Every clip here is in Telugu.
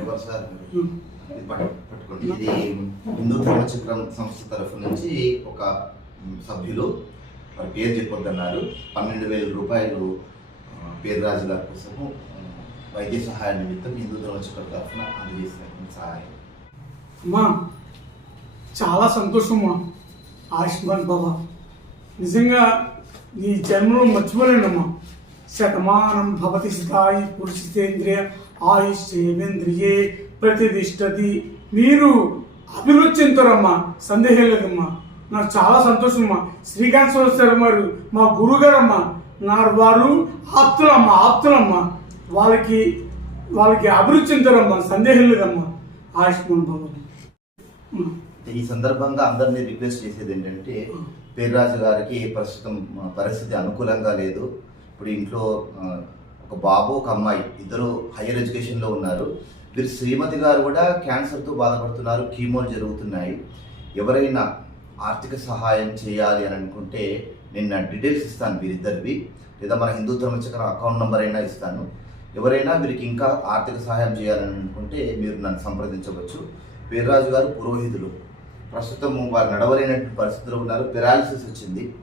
ఎవరు సార్ ఇది పట్టుకోండి. ఇది హిందూ ధర్మచక్రం సంస్థ తరఫు నుంచి ఒక మ్, సభ్యులు. వారి పేరు చెప్పొద్దన్నారు. పన్నెండు వేల రూపాయలు గారి కోసము వైద్య సహాయ నిమిత్తం హిందూ ధర్మచక్రం తరఫున అందజేసినటువంటి సహాయం. అమ్మా చాలా సంతోషమ్మా ఆయుష్మాన్ బాబా. నిజంగా నీ జన్మను మర్చిపోలేనమ్మా. శతమానం భవతి స్థాయి పురుషితేంద్రియ ఆయుష్ సేవేంద్రియే ప్రతిష్టతి మీరు అభివృద్ధి చెందుతారమ్మా సందేహం లేదమ్మా. నాకు చాలా సంతోషమమ్మా. శ్రీకాంత్ సార్ గారు మా గురుగారమ్మా. నా వారు ఆప్తులమ్మా ఆప్తులమ్మా. వాళ్ళకి వాళ్ళకి అభివృద్ధి చెందుతారమ్మా సందేహం లేదమ్మా. ఆయుష్మాన్ బాబా ఈ సందర్భంగా అందరినీ రిక్వెస్ట్ చేసేది ఏంటంటే పేర్రాజు గారికి ప్రస్తుతం పరిస్థితి అనుకూలంగా లేదు. ఇప్పుడు ఇంట్లో ఒక బాబు ఒక అమ్మాయి ఇద్దరు హైయర్ ఎడ్యుకేషన్లో ఉన్నారు. వీరు శ్రీమతి గారు కూడా క్యాన్సర్తో బాధపడుతున్నారు. కీమోలు జరుగుతున్నాయి. ఎవరైనా ఆర్థిక సహాయం చేయాలి అని అనుకుంటే నేను నా డీటెయిల్స్ ఇస్తాను వీరిద్దరివి. లేదా మన హిందూ ధర్మచక్ర అకౌంట్ నెంబర్ అయినా ఇస్తాను. ఎవరైనా వీరికి ఇంకా ఆర్థిక సహాయం చేయాలని అనుకుంటే మీరు నన్ను సంప్రదించవచ్చు. వీర్రాజు గారు పురోహితులు. ప్రస్తుతం వారు నడవలేనటువంటి పరిస్థితిలో ఉన్నారు. పెరాలిసిస్ వచ్చింది.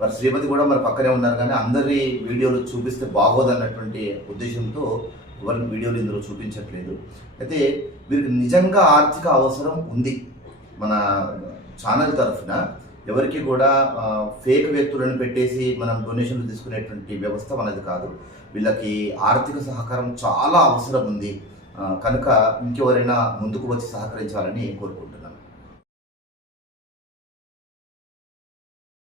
వారి శ్రీమతి కూడా మరి పక్కనే ఉన్నారు కానీ అందరి వీడియోలు చూపిస్తే బాగోదన్నటువంటి ఉద్దేశంతో ఎవరిని వీడియోలు ఇందులో చూపించట్లేదు. అయితే వీరికి నిజంగా ఆర్థిక అవసరం ఉంది. మన ఛానల్ తరఫున ఎవరికి కూడా ఫేక్ వ్యక్తులను పెట్టేసి మనం డొనేషన్లు తీసుకునేటువంటి వ్యవస్థ మనది కాదు. వీళ్ళకి ఆర్థిక సహకారం చాలా అవసరం ఉంది. కనుక ఇంకెవరైనా ముందుకు వచ్చి సహకరించాలని కోరుకుంటున్నాను.